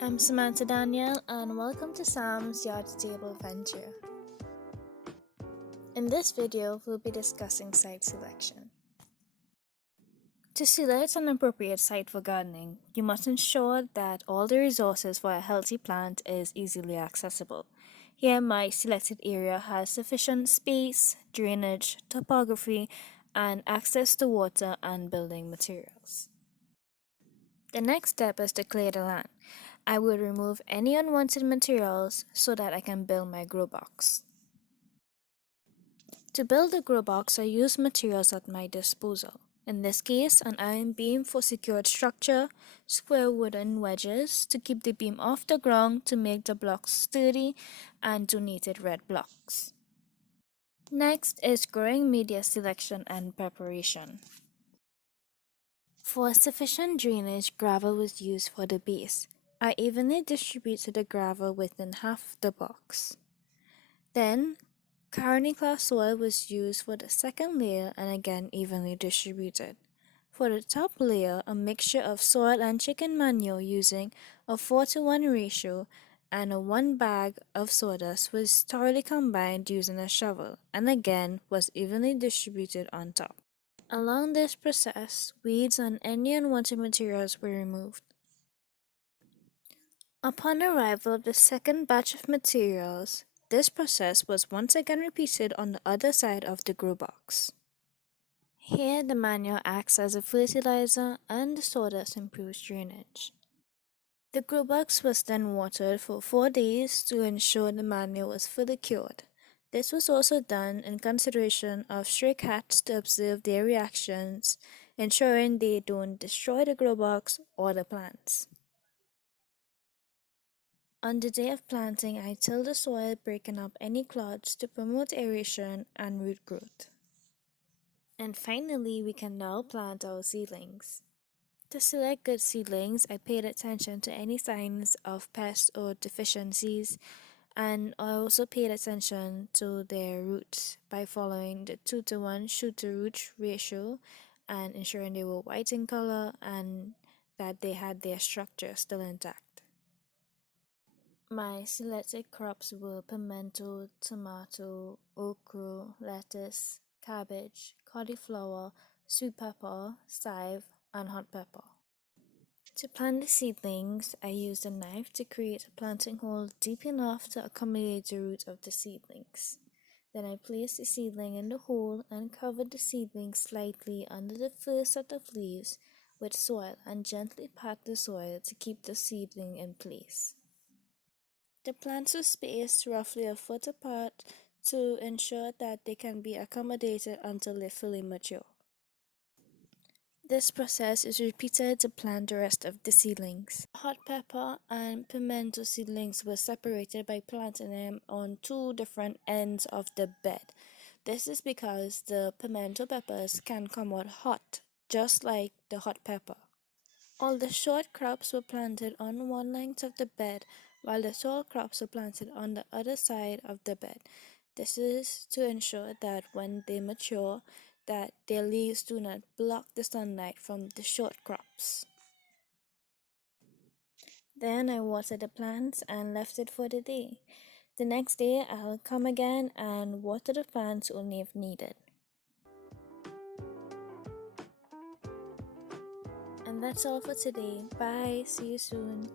I'm Samantha Daniel, and welcome to Sam's Yard Table Venture. In this video, we'll be discussing site selection. To select an appropriate site for gardening, you must ensure that all the resources for a healthy plant is easily accessible. Here, my selected area has sufficient space, drainage, topography, and access to water and building materials. The next step is to clear the land. I will remove any unwanted materials so that I can build my grow box. To build the grow box, I use materials at my disposal. In this case, an iron beam for secured structure, square wooden wedges to keep the beam off the ground to make the blocks sturdy, and donated red blocks. Next is growing media selection and preparation. For sufficient drainage, gravel was used for the base. I evenly distributed the gravel within half the box. Then, carney clay soil was used for the second layer and again evenly distributed. For the top layer, a mixture of soil and chicken manure using a 4:1 ratio and a 1 bag of sawdust was thoroughly combined using a shovel and again was evenly distributed on top. Along this process, weeds and any unwanted materials were removed. Upon arrival of the second batch of materials, this process was once again repeated on the other side of the grow box. Here, the manure acts as a fertilizer and the sawdust improves drainage. The grow box was then watered for 4 days to ensure the manure was fully cured. This was also done in consideration of stray cats to observe their reactions, ensuring they don't destroy the grow box or the plants. On the day of planting, I till the soil, breaking up any clods to promote aeration and root growth. And finally, we can now plant our seedlings. To select good seedlings, I paid attention to any signs of pests or deficiencies, and I also paid attention to their roots by following the 2:1 shoot to root ratio and ensuring they were white in color and that they had their structure still intact. My selected crops were pimento, tomato, okra, lettuce, cabbage, cauliflower, sweet pepper, chive, and hot pepper. To plant the seedlings, I used a knife to create a planting hole deep enough to accommodate the root of the seedlings. Then I placed the seedling in the hole and covered the seedling slightly under the first set of leaves with soil and gently packed the soil to keep the seedling in place. The plants are spaced roughly a foot apart to ensure that they can be accommodated until they fully mature. This process is repeated to plant the rest of the seedlings. Hot pepper and pimento seedlings were separated by planting them on 2 different ends of the bed. This is because the pimento peppers can come out hot, just like the hot pepper. All the short crops were planted on one length of the bed, while the tall crops were planted on the other side of the bed. This is to ensure that when they mature, that their leaves do not block the sunlight from the short crops. Then I watered the plants and left it for the day. The next day I'll come again and water the plants only if needed. And that's all for today. Bye, see you soon.